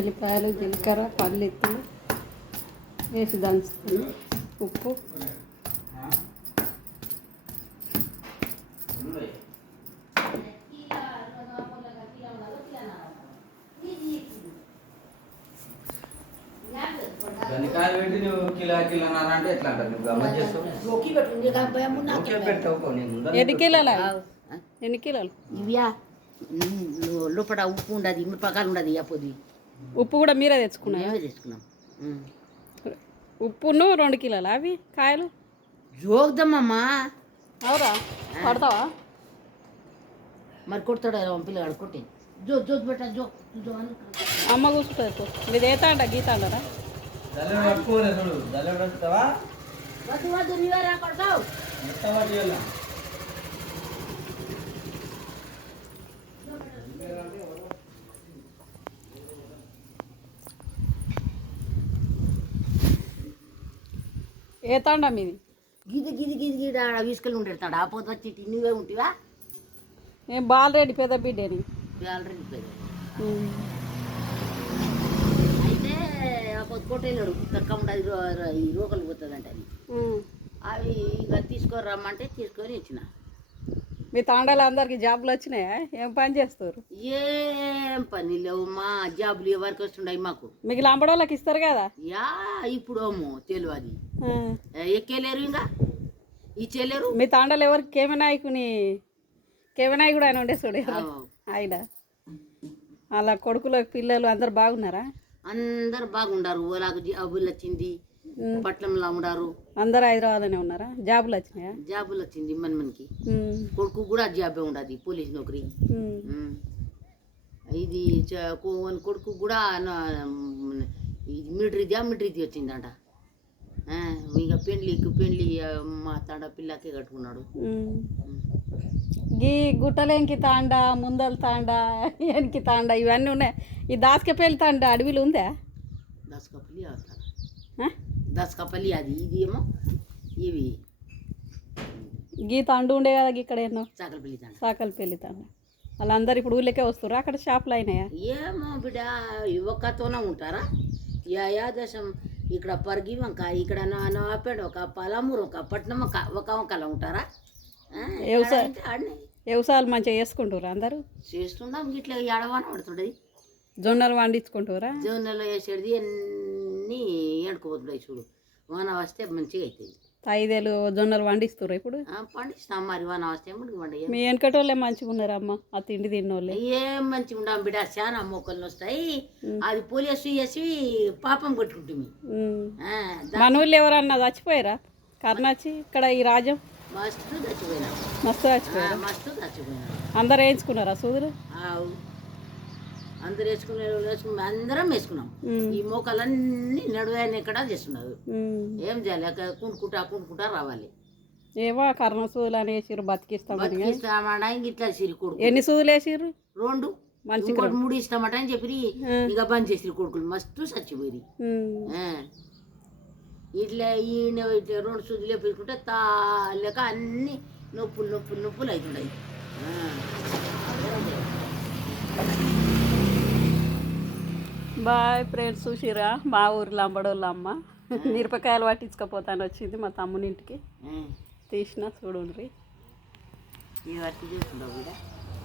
ఎల్లిపాయలు జీలకర్ర పల్లీలు వేసి దంచుతుంది, ఉప్పు ఎన్ని కిలోలు ఇవ్యా లోపల ఉప్పు ఉండదు మిరపకాయలు ఉండదు పొద్దు ఉప్పు కూడా మీరే తెచ్చుకున్నారు? తెచ్చుకున్నాం. ఉప్పును 2 కిలోలు అవి కాయలు జోగ్దమ్మా. అవురా పడతావా? మరి కొడతాడు పిల్లగాడు కొట్టి జో జోక్ పెట్ట జో జో అమ్మ కూర్చుంటుంది. మీది ఏతాండ గీతాండరా? వద్దు వద్దు నీవేరా కొడతావు. ఏ తాండా మీది? గిది గిది గిది గిది ఆడ వీసుకెళ్ళి ఉండేస్తాడు. ఆ పోతే వచ్చి నువ్వే ఉంటివా? నేను బాలరెడ్డి పెద్ద బిడ్డని. ఆల్రెడీ అయితే ఆ పొద్దు కొట్టేళ్ళాడు తక్కువ ఉండదు ఈ రోకలు పోతుందంట అది. అవి ఇక తీసుకొని రమ్మంటే తీసుకొని ఇచ్చిన. మీ తాండాలో అందరికి జాబులు వచ్చినాయా? ఏం పని చేస్తారు? ఏం పని లేవు మా జాబులు ఎవరికి వస్తున్నాయి మాకు. మీకు లంబడోళ్ళకి ఇస్తారు కదా? యా ఇప్పుడు అమ్మో తెలియదు ఎక్కేలేరు ఇంకా ఇచ్చేలేరు. మీ తాండాలో ఎవరికి కేమనాయకుడు ఆయన ఉండే చూడు ఆయన అలా కొడుకులు పిల్లలు అందరు బాగున్నారా? అందరు బాగుండారు. ఓలాకు జాబులు వచ్చింది, పట్నంలో ఉండారు. అందరు హైదరాబాద్లోనే ఉన్నారా? జాబులు వచ్చినాయా? జాబులు వచ్చింది మనకి. కొడుకు కూడా జాబే ఉండదు పోలీస్ నౌకరీ. ఇది కొడుకు కూడా మిలిటరీది వచ్చిందంట. ఇక పెండ్లి మా తాండ పిల్లకే కట్టుకున్నాడు. గీ గుట్టలేంకి తాండా, ముందల తాండా, ఎనికి తాండా ఇవన్నీ ఉన్నాయి. ఈ దాసకపల్లి తాండా అడవిలో ఉందా? దాసకపల్లి అది ఇది ఏమో ఇవి గీ తాండు ఉండే కదా ఇక్కడ ఎన్నో సాకలపల్లి తాండా. వాళ్ళందరూ ఇప్పుడు ఊళ్ళకే వస్తారు. అక్కడ షాపులు అయినాయా? ఏమో బిడ్డ ఒక్కతోనే ఉంటారా? యా దేశం ఇక్కడ పరిగి వంక, ఇక్కడ నవాపేట ఒక పలమూరు ఒక పట్నం ఒక వంకల ఉంటారా? వ్యవసాయాలు మంచిగా చేసుకుంటారా అందరూ? చేస్తున్నాం. ఇట్లా ఎడవాన పడుతుండది. జొన్నలు వండించుకుంటారా? జొన్నలు వేసేది అన్నీ ఎండుకోపోతున్నాయి చూడు. వాన వస్తే మంచిగా అవుతుంది. 5 ఏళ్ళు జొన్నలు వండిస్తారు ఇప్పుడు? పండిస్తాం. మరి వాన వస్తే వండి. మీ వెనకటోళ్ళే మంచిగా ఉన్నారమ్మ, ఆ తిండి తిన్నోళ్ళే. ఏం మంచిగా ఉండాం బిడ్డ, చాలా మొక్కలు వస్తాయి. అది పోలేసి వేసి పాపం కొట్టుకుంటుంది. మన ఊళ్ళో ఎవరన్నా చచ్చిపోయారా? కర్ణాచి ఇక్కడ ఈ రాజ్యం మస్తు చచ్చిపోయినా. మస్తు చచ్చిపోయినా. అందరు వేయించుకున్నారా సూదులు? అందరు అందరం వేసుకున్నాం. ఈ మోకాలన్నీ నడువాయని ఎక్కడ చేస్తున్నారు. ఏం చేయాలి? కుంటుకుంటా రావాలి. ఏమో కర్ణ సూదులు అని వేసిర్రు, బతికిస్తామట. ఇట్లా సిరి కొడుకు ఎన్ని సూదులు వేసిర్రు? 2 మంచిగా 3 ఇస్తామట అని చెప్పి ఇక బంద్ చేసిరు కొడుకులు. మస్తు చచ్చిపోయి ఇట్లా ఈయన 2 సూదులు వేసుకుంటే తాలేక అన్ని నొప్పులు అవుతున్నాయి. బాయ్ ఫ్రెండ్స్, చూసిరా మా ఊరిలో అంబడోళ్ళ అమ్మ మిరపకాయలు పట్టించుకపోతాను వచ్చింది మా తమ్మునింటికి. తీసిన చూడండి. ఈ వరకు చూస్తుండవు.